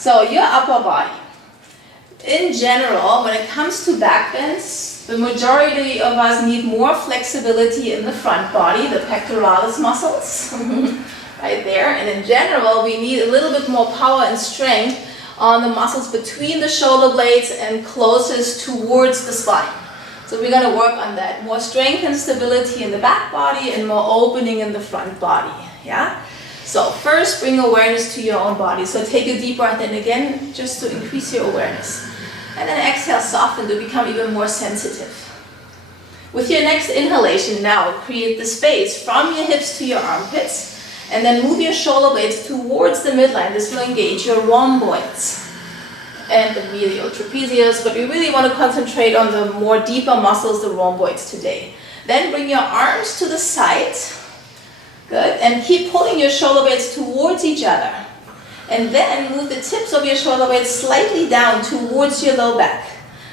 So your upper body. In general, when it comes to backbends, the majority of us need more flexibility in the front body, the pectoralis muscles, right there. And in general, we need a little bit more power and strength on the muscles between the shoulder blades and closest towards the spine. So we're going to work on that. More strength and stability in the back body and more opening in the front body. Yeah? So first, bring awareness to your own body. So take a deep breath in again, just to increase your awareness. And then exhale, soften to become even more sensitive. With your next inhalation now, create the space from your hips to your armpits. And then move your shoulder blades towards the midline. This will engage your rhomboids and the medial trapezius, but we really want to concentrate on the more deeper muscles, the rhomboids today. Then bring your arms to the side. Good. And keep pulling your shoulder blades towards each other. And then move the tips of your shoulder blades slightly down towards your low back.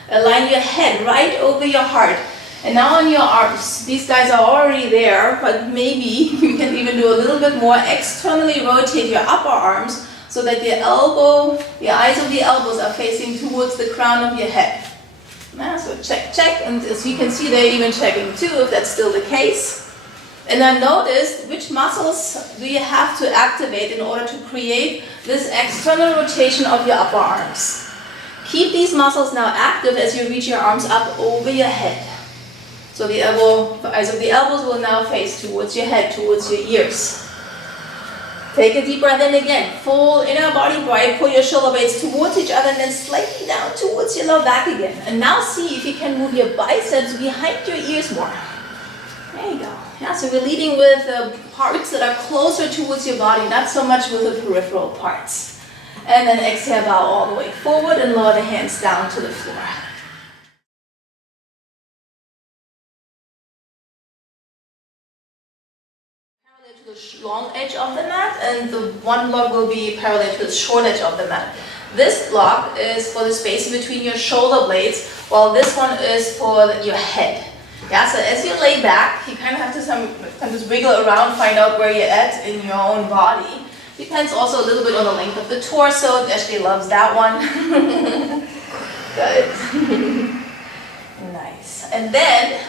Align your head right over your heart. And now on your arms, these guys are already there, but maybe you can even do a little bit more. Externally rotate your upper arms so that your eyes of the elbows are facing towards the crown of your head. So check, check, and as you can see, they're even checking too, if that's still the case. And then notice which muscles do you have to activate in order to create this external rotation of your upper arms. Keep these muscles now active as you reach your arms up over your head. So the eyes of the elbows will now face towards your head, towards your ears. Take a deep breath in again. Full inner body breath. Pull your shoulder blades towards each other and then slightly down towards your low back again. And now see if you can move your biceps behind your ears more. There you go. Yeah, so we're leading with the parts that are closer towards your body, not so much with the peripheral parts. And then exhale, bow all the way forward and lower the hands down to the floor. To the long edge of the mat, and the one block will be parallel to the short edge of the mat. This block is for the space between your shoulder blades, while this one is for your head. Yeah, so as you lay back, you kind of have to sometimes wiggle around, find out where you're at in your own body. Depends also a little bit on the length of the torso. Ashley loves that one. Good. Nice. And then,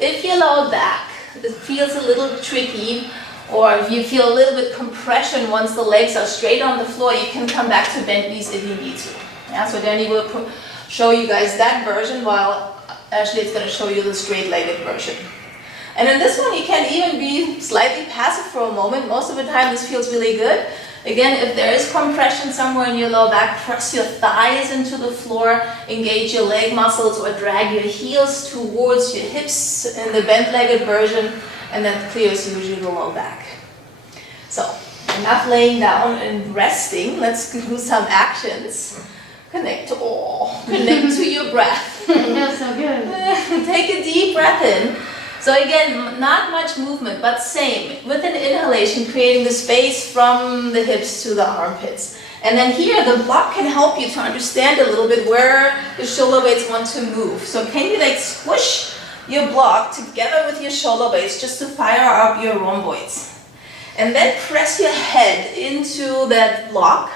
if your lower back, it feels a little tricky, or if you feel a little bit compression once the legs are straight on the floor, you can come back to bent knees if you need to. Yeah, so Danny will show you guys that version, while Ashley is going to show you the straight-legged version. And in this one, you can even be slightly passive for a moment. Most of the time, this feels really good. Again, if there is compression somewhere in your lower back, press your thighs into the floor, engage your leg muscles, or drag your heels towards your hips in the bent-legged version, and that clears usually the low back. So, enough laying down and resting. Let's do some actions. Connect to your breath. Feels so good. Take a deep breath in. So again, not much movement, but same. With an inhalation, creating the space from the hips to the armpits. And then here, the block can help you to understand a little bit where the shoulder blades want to move. So can you like squish your block together with your shoulder blades just to fire up your rhomboids? And then press your head into that block.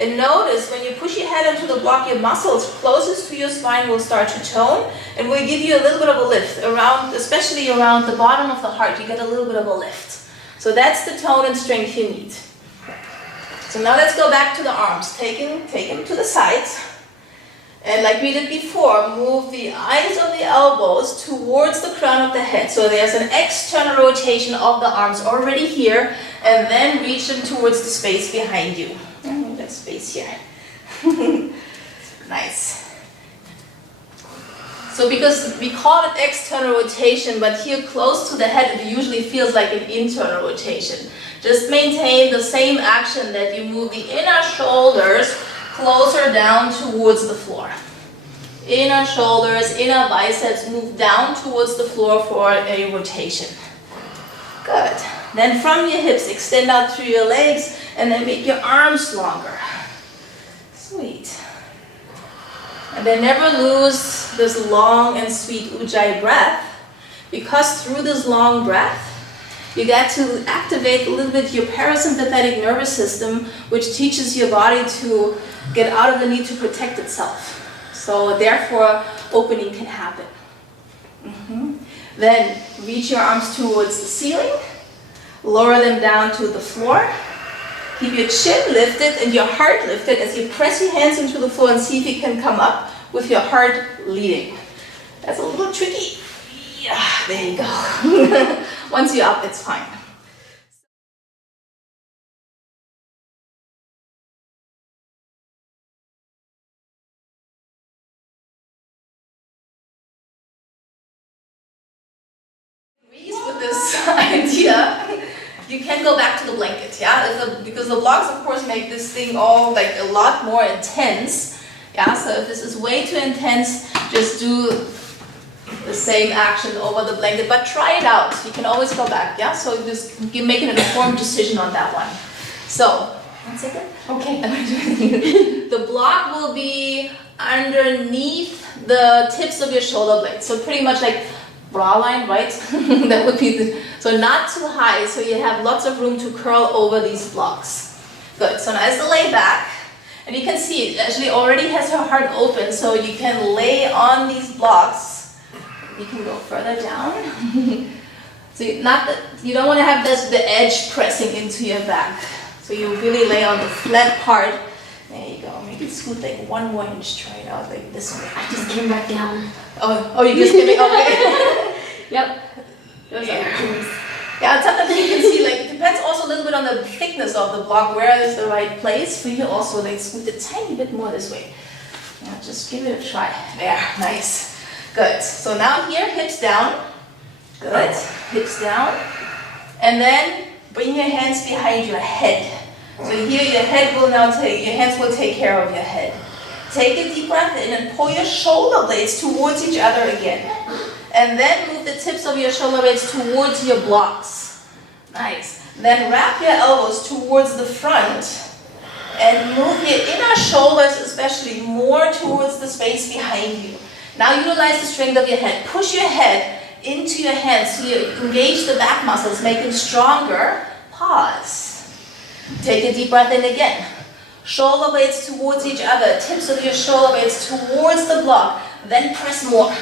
And notice when you push your head into the block, your muscles closest to your spine will start to tone and will give you a little bit of a lift around, especially around the bottom of the heart. You get a little bit of a lift. So that's the tone and strength you need. So now let's go back to the arms. Take them to the sides. And like we did before, move the eyes of the elbows towards the crown of the head. So there's an external rotation of the arms already here, and then reach them towards the space behind you. That space here. Nice. So because we call it external rotation, but here close to the head, it usually feels like an internal rotation. Just maintain the same action that you move the inner shoulders closer down towards the floor. Inner shoulders, inner biceps move down towards the floor for a rotation. Good. Then from your hips, extend out through your legs and then make your arms longer. Sweet. And then never lose this long and sweet Ujjayi breath, because through this long breath, you got to activate a little bit your parasympathetic nervous system, which teaches your body to get out of the need to protect itself. So therefore, opening can happen. Then reach your arms towards the ceiling, lower them down to the floor. Keep your chin lifted and your heart lifted as you press your hands into the floor and see if you can come up with your heart leading. That's a little tricky. Yeah, there you go. Once you're up, it's fine. With this idea, you can go back to the blanket, yeah? Because the blocks, of course, make this thing all like a lot more intense, yeah? So if this is way too intense, just do the same action over the blanket, but try it out. You can always go back, yeah? So you make an informed decision on that one. So, 1 second. Okay. The block will be underneath the tips of your shoulder blades. So pretty much like bra line, right? That would be so not too high, so you have lots of room to curl over these blocks. Good. So now as you lay back, and you can see it actually already has her heart open, so you can lay on these blocks. You can go further down. So you don't want to have the edge pressing into your back. So you really lay on the flat part. There you go. Make it scoot like 1 more inch. Try it out like this way. I just came back down. Oh, you just came back. Okay. Yep. Those are tools. Yeah, sometimes you can see, like, it depends also a little bit on the thickness of the block, where is the right place for you also. Like, scoot a tiny bit more this way. Yeah, just give it a try. There, nice. Good. So now here, hips down. Good. Hips down. And then bring your hands behind your head. So here your hands will take care of your head. Take a deep breath in and pull your shoulder blades towards each other again. And then move the tips of your shoulder blades towards your blocks. Nice. Then wrap your elbows towards the front and move your inner shoulders especially more towards the space behind you. Now utilize the strength of your head. Push your head into your hands so you engage the back muscles, make it stronger. Pause. Take a deep breath in again. Shoulder blades towards each other, tips of your shoulder blades towards the block, then press more.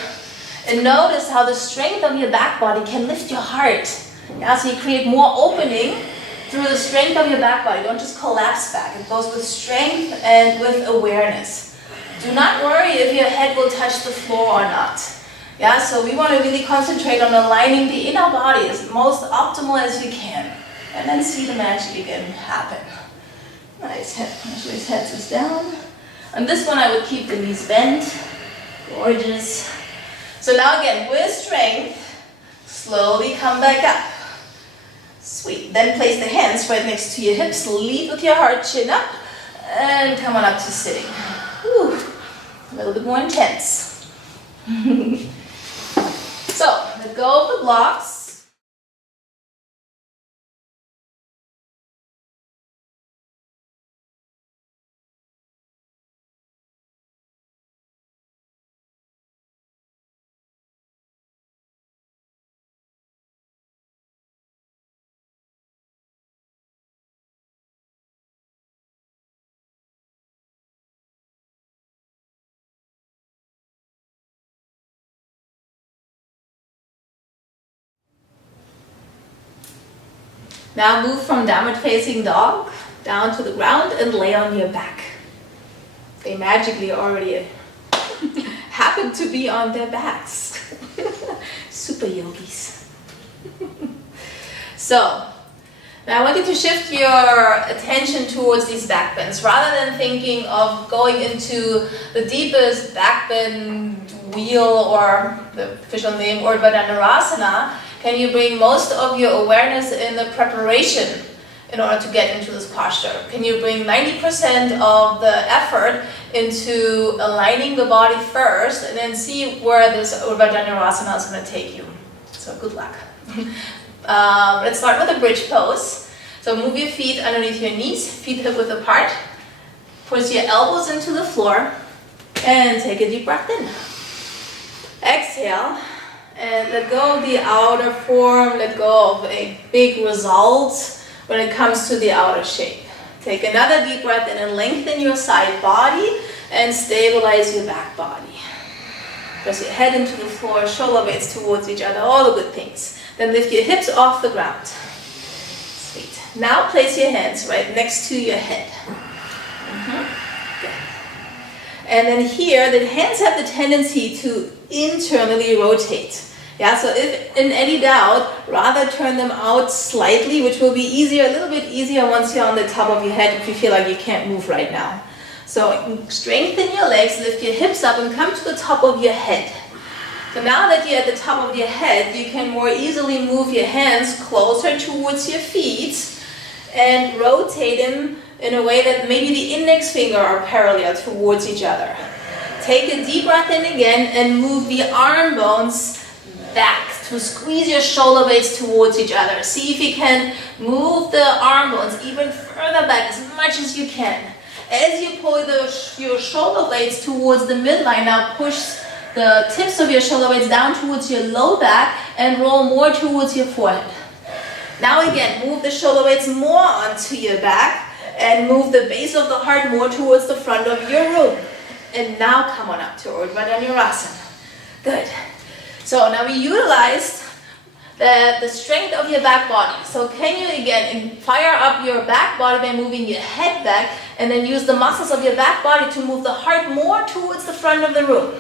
And notice how the strength of your back body can lift your heart. Yeah, so you create more opening through the strength of your back body. Don't just collapse back. It goes with strength and with awareness. Do not worry if your head will touch the floor or not. Yeah, so we want to really concentrate on aligning the inner body as most optimal as you can. And then see the magic again happen. Nice head. Actually, his head is down. On this one, I would keep the knees bent. Gorgeous. So now again, with strength, slowly come back up. Sweet. Then place the hands right next to your hips. Lead with your heart, chin up, and come on up to sitting. Whew. A little bit more intense. So, let go of the blocks. Now move from downward facing dog down to the ground and lay on your back. They magically already happen to be on their backs. Super yogis. So, now I want you to shift your attention towards these backbends. Rather than thinking of going into the deepest backbend wheel or the official name Urdhva Dandasana, can you bring most of your awareness in the preparation in order to get into this posture? Can you bring 90% of the effort into aligning the body first and then see where this Urdhva Dandasana is going to take you? So good luck. Let's start with a bridge pose. So move your feet underneath your knees, feet hip width apart. Push your elbows into the floor and take a deep breath in. Exhale And let go of the outer form, let go of a big result when it comes to the outer shape. Take another deep breath in and lengthen your side body and stabilize your back body. Press your head into the floor, shoulder blades towards each other, all the good things. Then lift your hips off the ground. Sweet. Now place your hands right next to your head. Good. And then here, the hands have the tendency to internally rotate. Yeah, so if in any doubt, rather turn them out slightly, which will be easier, a little bit easier once you're on the top of your head if you feel like you can't move right now. So strengthen your legs, lift your hips up and come to the top of your head. So now that you're at the top of your head, you can more easily move your hands closer towards your feet and rotate them in a way that maybe the index finger are parallel towards each other. Take a deep breath in again and move the arm bones back to squeeze your shoulder blades towards each other. See if you can move the arm bones even further back as much as you can. As you pull your shoulder blades towards the midline, now push the tips of your shoulder blades down towards your low back and roll more towards your forehead. Now again, move the shoulder blades more onto your back and move the base of the heart more towards the front of your room. And now come on up to Urdhva Dhanurasana. Good. So now we utilized the strength of your back body. So can you again fire up your back body by moving your head back and then use the muscles of your back body to move the heart more towards the front of the room.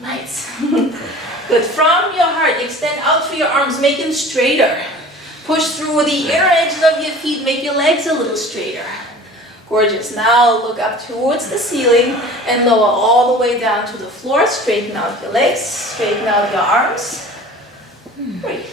Nice. Good. From your heart, extend out through your arms, make them straighter. Push through the inner edges of your feet, make your legs a little straighter. Gorgeous. Now look up towards the ceiling and lower all the way down to the floor. Straighten out your legs, straighten out your arms. Breathe.